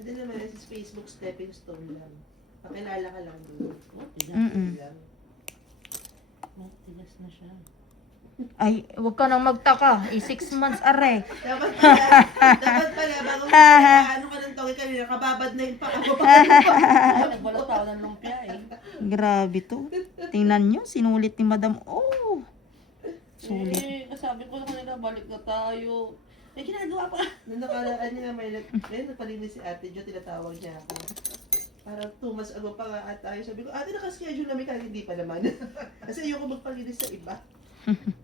Hindi naman sa Facebook stepping stone lang. Pakilala ka lang doon. Mm-mm. Matigas na siya. Ay, huwag ka nang magtaka. 6 months are. Dapat pala, bago mo ano ka ng toge kanina, kababad na yung paa mo. Nagbalot pa ako ng lumpia eh. Grabe to. Tingnan nyo, sinulit ni Madam. Oh! Sulit. Eh, sabi ko sa kanila, balik na tayo. Eh, ginagawa pa. Nung nakaraan niya, may nagpalinis si Ate Jo, tinatawag niya ako. Parang 2 months ago pa nga at tayo. Sabi ko, ate, nakaschedule namin kahit hindi pa naman. Kasi ayoko magpalinis sa iba.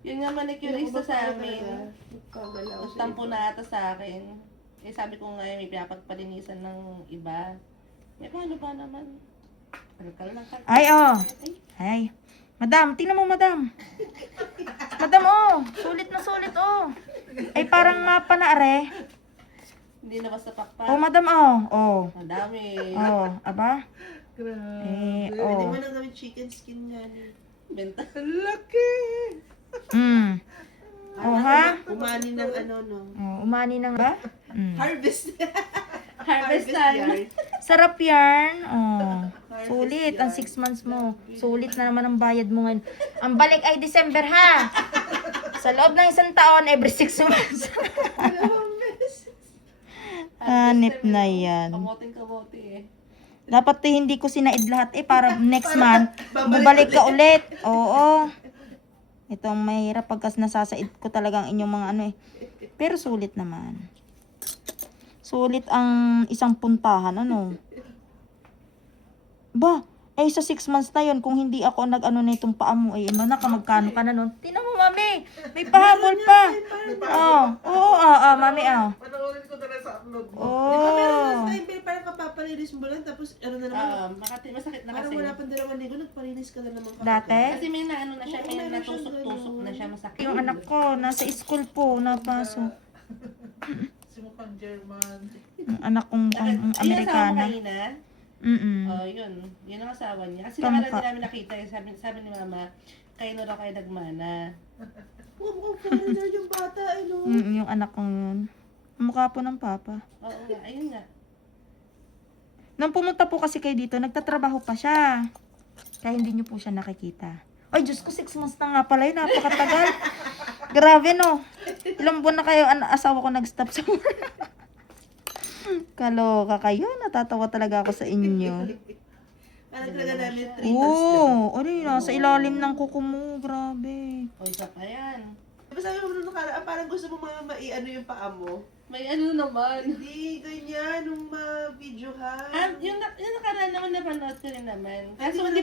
Yun nga manicurista sa amin. Tapos Tampo na ata sa akin. Eh, sabi ko nga, may pinapagpalinisan ng iba. Eh, paano ba naman? Kalkal lang, kalkal. Ay, oh. Ay, Ay. Madam, tingnan mo, madam. Madam, oh. Sulit na sulit, oh. Ay, parang mapa na are. hindi na basta pakpak. Oh, madam, oh. Oh. Ang dami. Oh, aba? Grabe. Eh, Hindi oh. mo na gawin chicken skin niya. Benta. Laki! Mm. Oh, ha? Umani ng ano, no? Oh, umani ng ba? Mm. Harvest. Harvest time. yard. Sarap yan. Oh. Sulit ang 6 months mo. Sulit na naman ang bayad mo ngayon. Ang balik ay December, ha? Sa loob ng 1 taon, every 6 months. Hanip na yan. Kamoting-kamote eh. Dapat hindi ko sinaid lahat para next month, bumalik ka ulit. Oo. Ito ang mahirap pagkas nasasaid ko talagang inyong mga ano eh. Pero sulit naman. Sulit ang isang puntahan, ano. Ba, eh sa 6 months na yun, kung hindi ako nag-ano na itong paa mo, eh, magkano ka na nun? Tinan mo, mami, may pahabol pa. Oo, mami, Panoorin ko talaga sa upload mo. Oh. Di ba meron na sa time, pero parang kapapalinis mo lang, tapos ano na naman, Masakit na parang kasi. wala pang 2 linggo, nagpalinis ka na naman kapag. Dati? Kasi may na ano na siya, may Oo, meron siyang natusok-tusok ganun. na siya, masakit. Yung anak ko, nasa school po, napasok. Si mukhang German. Ang anak kong mukhang Yung asawa mo Amerikana. kanina, Mm-mm. yun. Yun ang asawa niya. Kasi Kamukha. nakala din namin nakita, sabi ni mama, kayo na raw kayo nagmana. Mukhang foreigner yung bata, ano. Yung anak kong yun. Mukha po ng papa. Oo nga, ayun nga. Nung pumunta po kasi kayo dito, nagtatrabaho pa siya. Kaya hindi niyo po siya nakikita. Ay, Diyos ko, 6 months na nga pala yun. Napakatagal. Grabe, no? Ilang buwan na kayo, asawa ko nag-stop sa Kaloka kayo. Natatawa talaga ako sa inyo. Parang talaga namin 3 months lang. Oo. Ano yun, nasa ilalim ng kuko mo. Grabe. O, isa pa yan. Diba sabi mo nung nakaraan, parang gusto mo mai-ano yung paa mo? May ano naman. Hindi, ganyan, nung ma-videohan. Yung nakaraan naman napanood ko rin naman. Kaso Hindi hindi